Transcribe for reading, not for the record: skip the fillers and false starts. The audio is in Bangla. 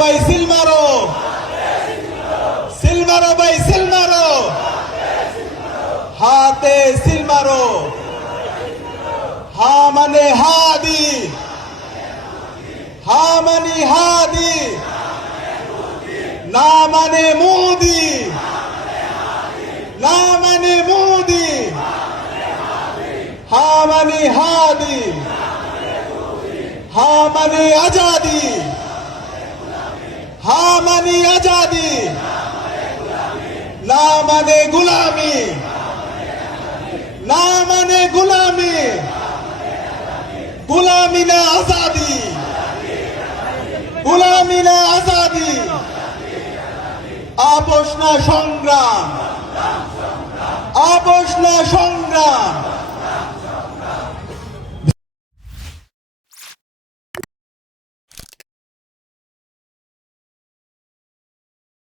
ভাই সিল মারো, সিল মারো ভাই সিল মারো, হাতে সিল মারো। হা মানে হাদি, হা মানে হাদি, না মানে মোদি, না মানে মোদি, হা মানে হাদি, হা মানে আজাদি, হা মানে আজাদি, না মানে গুলামি, না মানে গুলামি, গুলামি না আজাদি, গুলামি না আজাদি, আপোষ না সংগ্রাম, আপোষ না সংগ্রাম,